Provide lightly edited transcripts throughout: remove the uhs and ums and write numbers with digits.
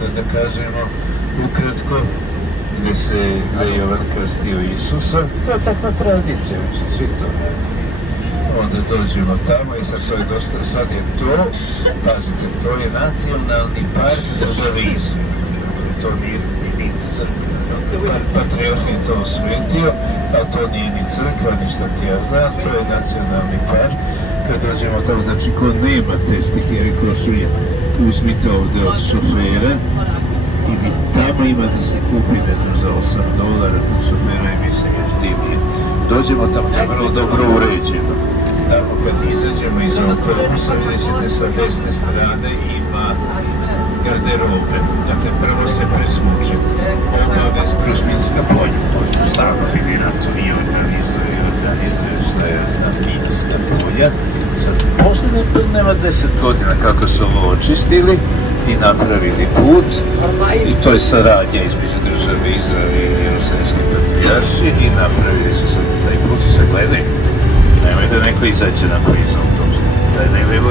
krsta, da kažemo ukratko, gdje je Jovan krstio Isusa. To je takva tradicija, svi to radi. Onda dođemo tamo i sad je to, pazite, to je nacionalni park države Izrael. To nije ni crkva. Patriarh je to osvetio, ali to nije ni crkva, ništa ti ja znam, to je nacionalni park. Kad dođemo tamo, znači ko nema te stihije, krošulje, uzmite ovdje od šofera i tamo ima da se kupi, ne znam, za $8 od šofera i mislim jeftinije. Dođemo tamo, to je vrlo dobro uređeno. Tamo kad izađemo iz autobusa, vidjet ćete sa desne strane ima garderobe. Dakle, prvo se presvučete, obavez Brusminska polja, to su stanovi, vjerojatno nije organizuje, šta je znam, Minska polja. Sad, posljednje nema 10 godina kako su ovo očistili i napravili put, i to je saradnja između države Izrael i Jerusalemske patrijarši i napravili su sad taj put i sad gledaj. Nemoj da neko izađe napoj iz autobusa. Da je najlevo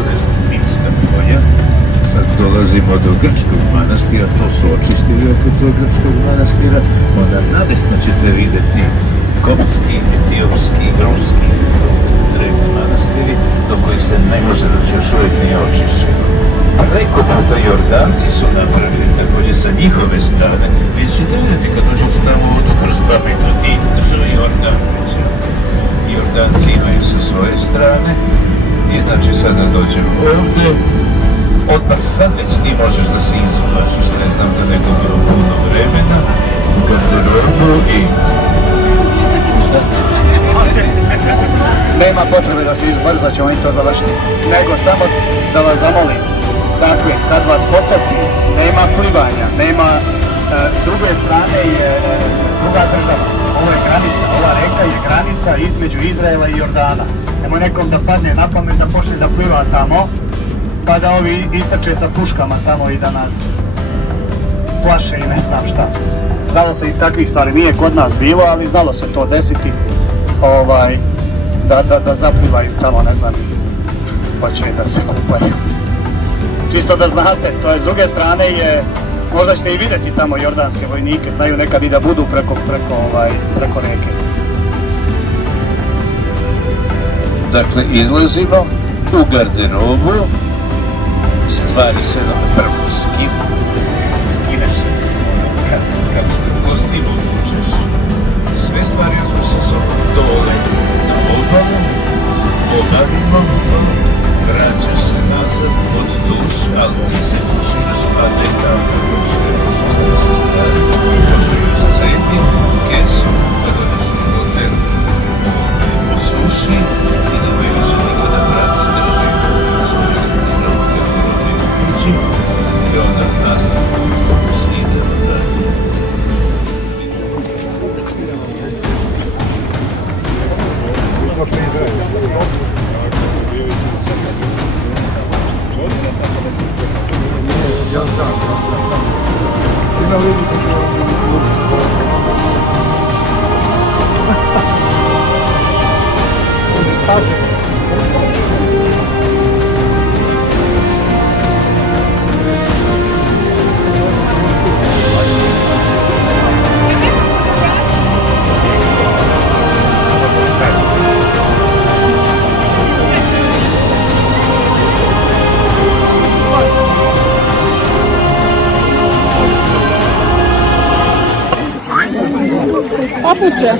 Minska polja. Sad dolazimo do grčkog manastira, to su očistili oko tog grčkog manastira. Onda nadesno ćete vidjeti koptski, etiopski, ruski, drevni manastiri, do kojih se ne može doći, još uvijek nije očišćeno. Preko puta Jordanci su napravili također sa njihove strane. Vi ćete vidjeti kad dođete tamo vodu kroz 2 metra ti države Jordan. Jordanci imaju sa svoje strane i znači sada dođemo ovdje. Odmah sad već ti možeš da se izvlašiš, ne znam da nego bilo puno vremena, u garderobu i... Nema potrebe da se izbrzo ćemo i to završiti, nego samo da vas zamolim. Dakle, kad vas potopi, nema plivanja, nema, s druge strane je druga država. Ovo je granica, ova reka je granica između Izraela i Jordana. Nemoj nekom da padne na pamet da počne da pliva tamo, pa da ovi istrče sa puškama tamo i da nas plaše i ne znam šta. Znalo se i takvih stvari, nije kod nas bilo, ali znalo se to desiti, da zaplivaju tamo, ne znam, pa će da se kupaju. Čisto da znate, to je s druge strane je, možda ćete i vidjeti tamo jordanske vojnike, znaju nekad i da budu preko reke. Dakle, izlazimo u garderobu, stvari se prvo skineš kako se gostima obučeš, sve stvari uzmu sa sobom dole na obalu, obavimo, vraćaš se nazad od duš, ali ti se tuširaš, a ne kao da tuširaš, se stvari, možeš sceni, kesu, da dođeš u hotel, osuši i da me više nikada prati drži svoje drugog garderobe u kući i onda nazad s idemo dalje.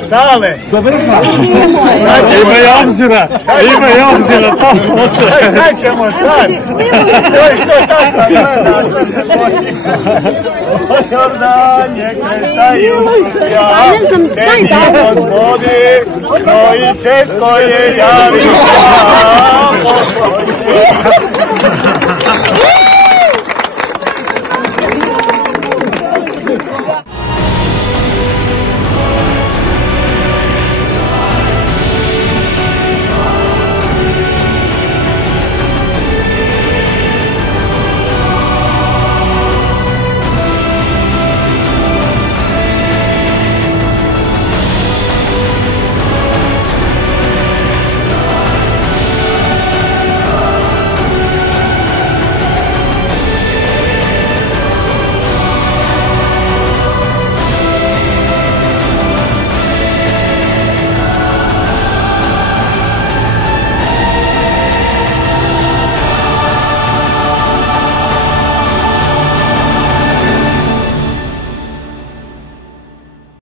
Sale! Dobro, ima i obzira, to hoće. Kaj ćemo sad? Što tako? Jordan je krešaju ja, tebi Gospodi, kroji Česko je javi ja.